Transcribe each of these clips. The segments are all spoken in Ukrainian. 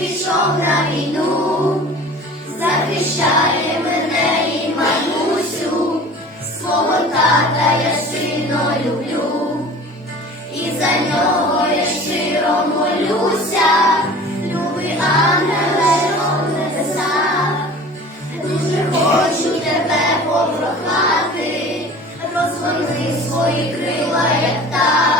пішов на війну, захищає мене і матусю, свого тата я сильно люблю, і за нього я щиро молюся, люби ангеле небеса, дуже хочу тебе попрохати, розгони свої крила, як так.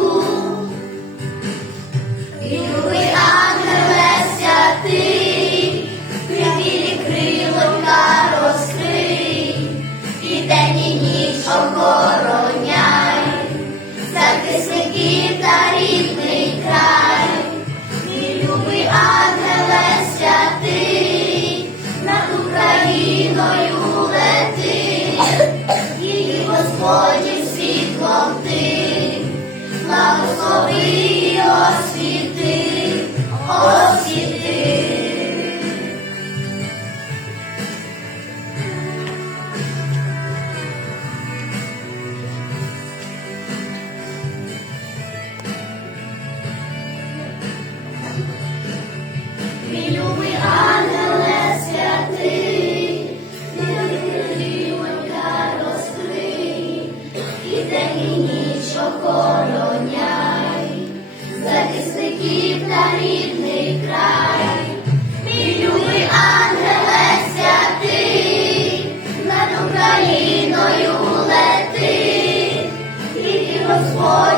Країною лети, її Господі світлом ти, благослови освіти, освіти. Мій любий Lord.